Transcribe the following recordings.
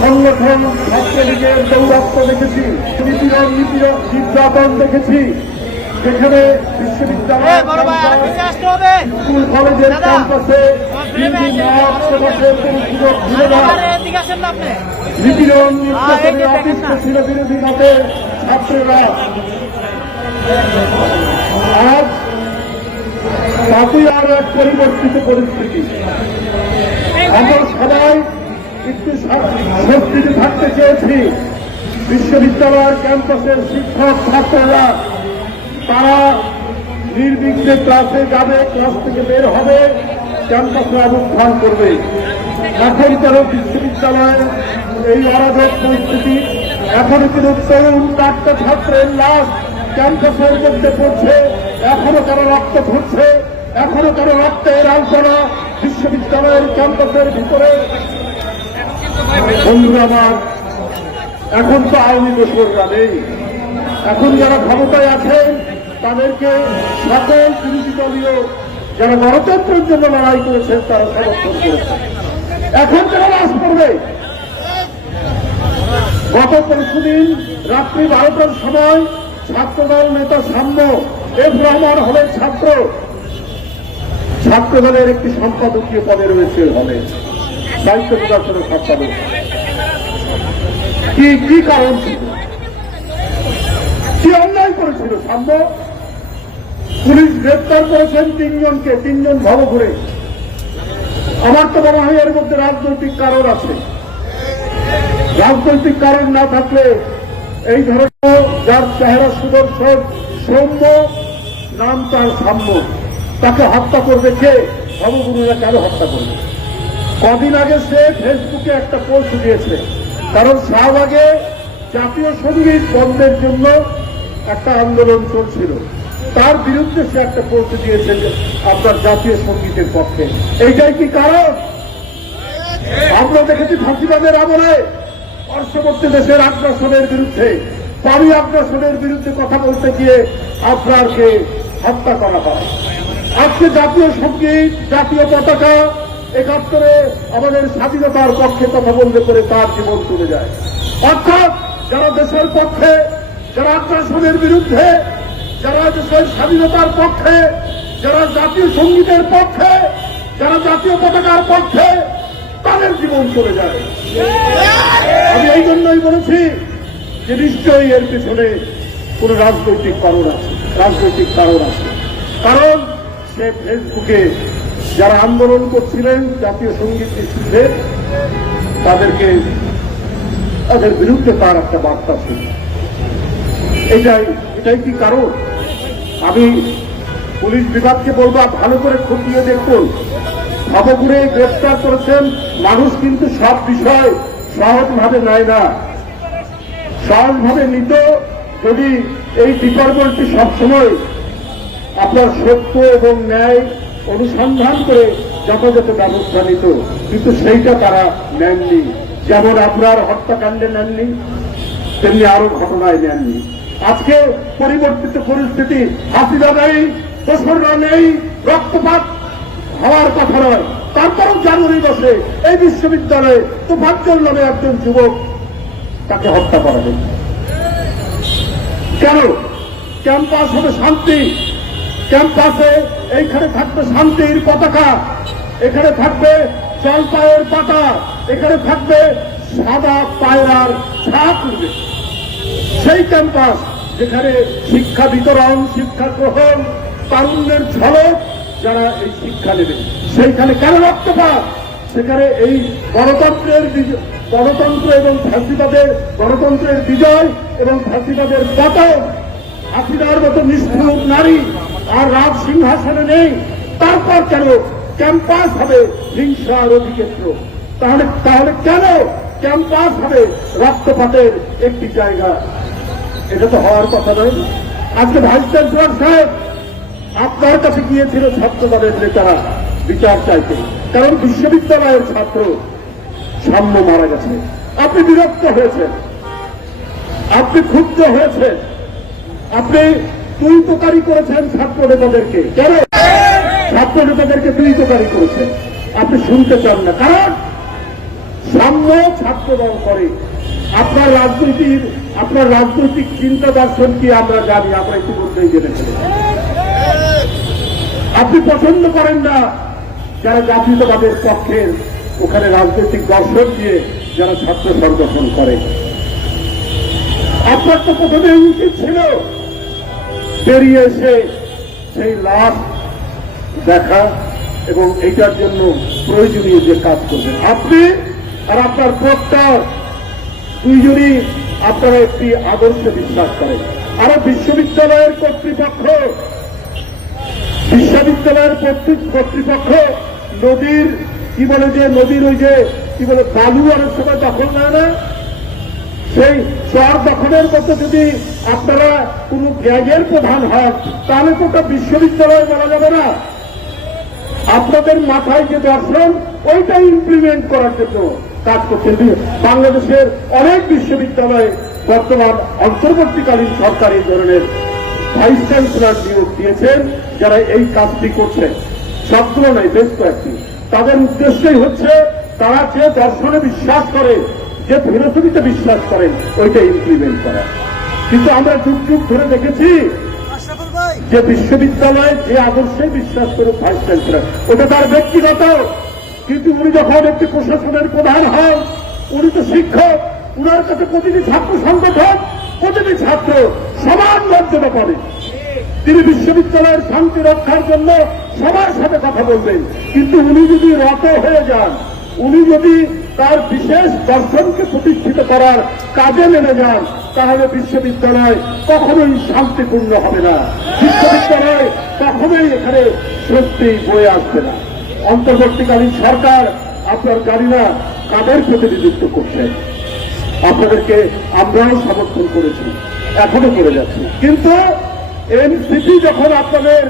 সংগঠন ছাত্রলীগের দৌরাত্ম দেখেছি, নির্যাতন দেখেছি, যেখানে বিশ্ববিদ্যালয় স্কুল কলেজের ক্যাম্পাসে নিপীড়ন নির্যাতনে অতিষ্ঠ ছিল বিরোধী মতের ছাত্ররা। আজ তাতেই আরো এক পরিবর্তিত পরিস্থিতি। আমরা সবাই একটু স্বস্তিতে থাকতে চেয়েছি। বিশ্ববিদ্যালয়ের ক্যাম্পাসের শিক্ষক ছাত্ররা তারা নির্বিঘ্নে ক্লাসে যাবে, ক্লাস থেকে বের হবে, ক্যাম্পাসে অবস্থান করবে। এখন কেন বিশ্ববিদ্যালয়ের এই অরাজক পরিস্থিতি? এখনো কিন্তু তরুণ চারটা ছাত্রের লাশ ক্যাম্পাসের মধ্যে পড়ছে, এখনো কারো রক্ত ঝরছে, এখনো কারো রক্তের আলপনা বিশ্ববিদ্যালয়ের ক্যাম্পাসের ভিতরে। বন্ধুরা আমার, এখন তো আইনি দোষররা নেই। এখন যারা ক্ষমতায় আছেন তাদেরকে সকল বিরোধী দলীয় যারা গণতন্ত্রের জন্য লড়াই করেছেন তারা সমর্থন করেছে। এখন যারা লাশ পড়বে, গত পরশুদিন রাত্রি 12টার সময় ছাত্রদল নেতা সাম্য এফ রহমান হলের ছাত্রদলের একটি সম্পাদকীয় পদে রয়েছে হলে, দায়িত্ব প্রদর্শনের সম্পাদক। কি কারণ ছিল? কি অন্যায় করেছিল সাম্য? পুলিশ গ্রেপ্তার করেছেন 3 জনকে, 3 জন ভবঘুরে। আমার তো মনে হয় এর মধ্যে রাজনৈতিক কারণ আছে। রাজনৈতিক কারণ না থাকলে এই ধরনের যার চেহারা সুদর্শন, সৌম্য, নাম তার সাম্য, তাকে হত্যা করবে কে? ভবগুরুরা কেন হত্যা করবে? কদিন আগে সে ফেসবুকে একটা পোস্ট দিয়েছে, কারণ শাহবাগে জাতীয় সঙ্গীত বন্ধের জন্য একটা আন্দোলন চলছিল, তার বিরুদ্ধে সে একটা পোস্ট দিয়েছে আপনার জাতীয় সঙ্গীতের পক্ষে। এইটাই কি কারণ? আমরা দেখেছি ফাঁসিবাদের আমলে পার্শ্ববর্তী দেশের আগ্রাসনের বিরুদ্ধে, পানি আগ্রাসনের বিরুদ্ধে কথা বলতে গিয়ে আপনারকে হত্যা করা হয়। আজকে জাতীয় সঙ্গীত, জাতীয় পতাকা, 71-এ আমাদের স্বাধীনতার পক্ষে কথা বলতে করে তার জীবন চলে যায়। অর্থাৎ যারা দেশের পক্ষে, যারা আগ্রাসনের বিরুদ্ধে, যারা দেশের স্বাধীনতার পক্ষে, যারা জাতীয় সঙ্গীতের পক্ষে, যারা জাতীয় পতাকার পক্ষে, তাদের জীবন চলে যায়। আমি এই জন্যই বলেছি যে নিশ্চয়ই এর পিছনে কোন রাজনৈতিক কারণ আছে, কারণ সে ফেসবুকে যারা আন্দোলন করছিলেন জাতীয় সঙ্গীত ইস্যুতে তাদের বিরুদ্ধে তার একটা বার্তা ছিল। এটাই কি কারণ? আমি পুলিশ বিভাগকে বলবো, ভালো করে খতিয়ে দেখুন। ভবঘুরে গ্রেফতার করেছেন মানুষ, কিন্তু সব বিষয় সহজভাবে নেয় না। সহজভাবে নিত যদি এই ডিপার্টমেন্টটি সবসময় আপনার সত্য এবং ন্যায় অনুসন্ধান করে যথাযথ ব্যবস্থা নিত, কিন্তু সেইটা তারা নেননি। যেমন আপনার হত্যাকাণ্ডে নেননি, তেমনি আরো ঘটনায় নেননি। আজকে পরিবর্তিত পরিস্থিতি, হাসিনা নেই, দোসররা নেই, রক্তপাত হওয়ার কথা নয়, তারপরও জানুয়ারি মাসে এই বিশ্ববিদ্যালয়ে তোফাজ্জল নামে একজন যুবক, তাকে হত্যা করা হয়েছে। কেন? ক্যাম্পাস হবে শান্তি, ক্যাম্পাসে এইখানে থাকবে শান্তির পতাকা, এখানে থাকবে জলপাইয়ের পাতা, এখানে থাকবে সাদা পায়রার ছাপ উঠবে। সেই ক্যাম্পাস যেখানে শিক্ষা বিতরণ, শিক্ষা গ্রহণ, তারুণ্যের ঝলক যারা এই শিক্ষা নেবে, সেইখানে কেন রক্তপাত? সেখানে এই গণতন্ত্র এবং ফ্যাসিবাদের, গণতন্ত্রের বিজয় এবং ফ্যাসিবাদের পতন, হাসিনার মতো নিষ্ঠুর নারী আর রাজ সিংহাসনে নেই, তারপর কেন ক্যাম্পাস হবে হিংসার অধিক্ষেত্র? তাহলে কেন ক্যাম্পাস হবে রক্তপাতের একটি জায়গা? এটা তো হওয়ার কথা নয়। আজকে ভাইস চ্যান্সেলর সাহেব আপনার কাছে গিয়েছিল ছাত্রদলের নেতারা বিচার চাইতে, কারণ বিশ্ববিদ্যালয়ের ছাত্র সাম্য মারা গেছে। আপনি বিরক্ত হয়েছেন, আপনি ক্ষুব্ধ হয়েছেন, আপনি তুই তোকারি করেছেন ছাত্র নেতাদেরকে। কেন ছাত্র নেতাদেরকে তুই তোকারি করেছেন? আপনি শুনতে চান না, কারণ সাম্য ছাত্রদল করে। আপনার রাজনৈতিক চিন্তা দর্শন কি আমরা জানি, আমরা ইতিমধ্যেই জেনে ফেলেছি। আপনি পছন্দ করেন না যারা জাতীয়তাবাদের পক্ষে ওখানে রাজনৈতিক দর্শন দিয়ে যারা ছাত্র সংগঠন করে। আপনার তো প্রথমে উচিত ছিল বেরিয়ে এসে সেই লাভ দেখা এবং এইটার জন্য প্রয়োজনীয় যে কাজ করবেন। আপনি আর আপনার প্রক্টর দুইজনই আপনারা একটি আদর্শে বিশ্বাস করেন। আরো বিশ্ববিদ্যালয়ের কর্তৃপক্ষ নদীর কি বলে যে নদীর ওই যে কি বলে বালু অনেক সময় দখল নেয় না, সেই চর দখলের মধ্যে যদি আপনারা কোন গ্যাংয়ের প্রধান হন তাহলে তো ওটা বিশ্ববিদ্যালয় বলা যাবে না। আপনাদের মাথায় যে দর্শন ওইটা ইমপ্লিমেন্ট করার জন্য কাজ করছেন। বাংলাদেশের অনেক বিশ্ববিদ্যালয়ে বর্তমান অন্তর্বর্তীকালীন সরকার এই ধরনের ভাইস চ্যান্সেলর নিয়োগ দিয়েছেন যারা এই কাজটি করছেন। সবগুলো নয়, বেশ কয়েকটি। তাদের উদ্দেশ্যই হচ্ছে তারা যে দর্শনে বিশ্বাস করে, যে ফিলোসফিতে বিশ্বাস করেন, ওইটা ইমপ্লিমেন্ট করা। কিন্তু আমরা যুগ যুগ ধরে দেখেছি যে বিশ্ববিদ্যালয়ে যে আদর্শে বিশ্বাস করে ভাইস চ্যান্সেলর, ওটা তার ব্যক্তিগত। কিন্তু উনি যখন একটি প্রশাসনের প্রধান হন, উনি তো শিক্ষক, উনার কাছে প্রতিটি ছাত্র সংগঠন, প্রতিটি ছাত্র সমান মর্যাদা পাবে। তিনি বিশ্ববিদ্যালয়ের শান্তি রক্ষার জন্য সবার সাথে কথা বলবেন। কিন্তু উনি যদি রত হয়ে যান, উনি যদি তার বিশেষ দর্শনকে প্রতিষ্ঠিত করার কাজে নেমে যান, তাহলে বিশ্ববিদ্যালয় কখনোই শান্তিপূর্ণ হবে না। বিশ্ববিদ্যালয় কখনোই এখানে স্বস্তি বয়ে আসবে না। অন্তর্বর্তীকালীন সরকার আপনার জানি না কাদের প্রতিনিধিত্ব করছে, আপনাদেরকে আমরাও সমর্থন করেছি, এখনো করে যাচ্ছি। কিন্তু এনসিপি যখন আপনাদের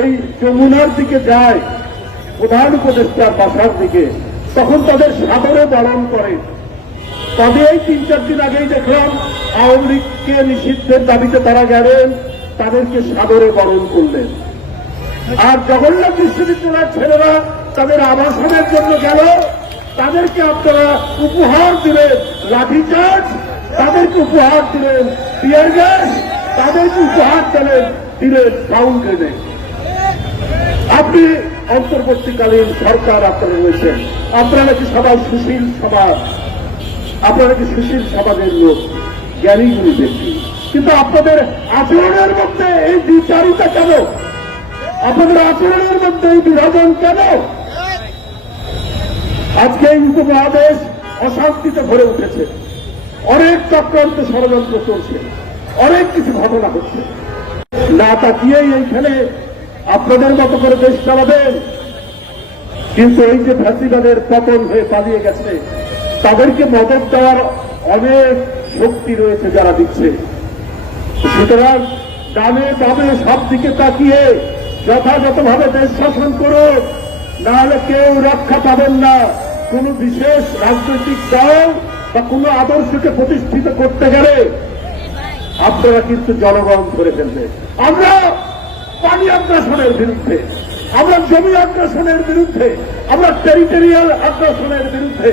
এই যমুনার দিকে যায়, প্রধান উপদেষ্টার বাসার দিকে, তখন তাদের সাদরে বরণ করে। তবে এই 3-4 দিন আগেই দেখলাম আওয়ামী লীগকে নিষিদ্ধের দাবিতে তারা গেলেন, তাদেরকে সাদরে বরণ করলেন। আর জগন্নাথ বিশ্ববিদ্যালয়ের ছেলেরা তাদের আবাসনের জন্য গেল, তাদেরকে আপনারা উপহার দিলেন লাঠিচার্জ, তাদেরকে উপহার দিলেন টিয়ার গ্যাস, তাদেরকে উপহার দিলেন সাউন্ড গ্রেনেড। আপনি অন্তর্বর্তীকালীন সরকার আপনারা রয়েছেন, আপনারা কি সবাই সুশীল সমাজ, আপনারা কি সুশীল সমাজের লোক, জ্ঞানীগুলি ব্যক্তি, কিন্তু আপনাদের আচরণের মধ্যে এই বিচারিতা কেন? আপনাদের আচরণের মধ্যে এই বিভাজন কেন? আজকে এই উপমহাদেশ অশান্তিতে ভরে উঠেছে, অনেক চক্রান্ত ষড়যন্ত্র চলছে, অনেক কিছু ঘটনা হচ্ছে। না তাকিয়েই এইখানে আপনাদের মতো করে দেশ চালাবেন। কিন্তু এই যে ফ্যাসিবাদের পতন হয়ে পালিয়ে গেছে, তাদেরকে মদত দেওয়ার অনেক শক্তি রয়েছে যারা দিচ্ছে। সুতরাং ডানে বামে সব দিকে তাকিয়ে যথাযথভাবে দেশ শাসন করুন, নাহলে কেউ রক্ষা পাবেন না। কোন বিশেষ রাজনৈতিক দল বা কোন আদর্শকে প্রতিষ্ঠিত করতে গেলে আপনারা কিন্তু জনগণ ধরে ফেলবে। আমরা পানি আগ্রাসনের বিরুদ্ধে, আমরা জমি আগ্রাসনের বিরুদ্ধে, আমরা টেরিটোরিয়াল আগ্রাসনের বিরুদ্ধে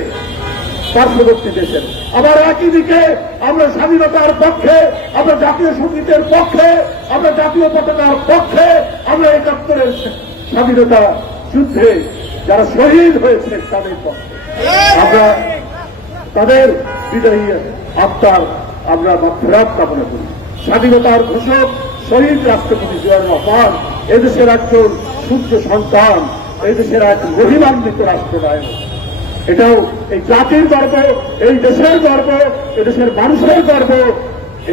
পার্শ্ববর্তী দেশের। আবার একই দিকে আমরা স্বাধীনতার পক্ষে, আমরা জাতীয় সঙ্গীতের পক্ষে, আমরা জাতীয় পতাকার পক্ষে, আমরা 71-এর স্বাধীনতা যুদ্ধে যারা শহীদ হয়েছে তাদের পক্ষে। আমরা তাদের বিদায়ী আত্মার আমরা ফেরাত কামনা করি। স্বাধীনতার ঘোষক শহীদ রাষ্ট্রপতি জিয়াউর রহমান এদেশের একজন সূর্য সন্তান, এদেশের এক মহিমান্বিত রাষ্ট্রনায়ক। এটাও এই জাতির গর্ব, এই দেশের গর্ব, এদেশের মানুষের গর্ব,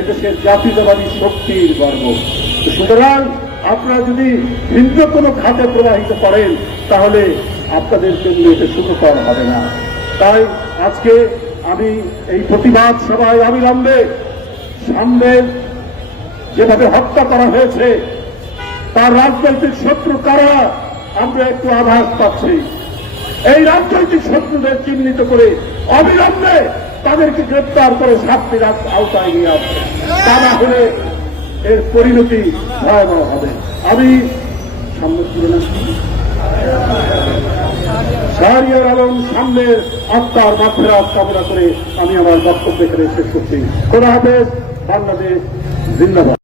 এদেশের জাতীয়তাবাদী শক্তির গর্ব। সুতরাং আপনারা যদি ভিন্ন কোনো খাতে প্রবাহিত করেন তাহলে আপনাদের জন্য এটা সুখকর হবে না। তাই আজকে আমি এই প্রতিবাদ সভায় অবিলম্বে সামনে যেভাবে হত্যা করা হয়েছে তার রাজনৈতিক শত্রু কারা আমরা একটু আভাস পাচ্ছি। এই রাজনৈতিক শত্রুদের চিহ্নিত করে অবিলম্বে তাদেরকে গ্রেপ্তার করে শাস্তির আওতায় নিয়ে আসবে, তা না হলে এর পরিণতি ভয়াবহ হবে। আমি শাহরিয়ার আলম সামনের আত্মার মাফেরাত কামনা করে আমি আমার বক্তব্য এখানে শেষ করছি। খোদা হাফেজ। বাংলাদেশ জিন্দাবাদ।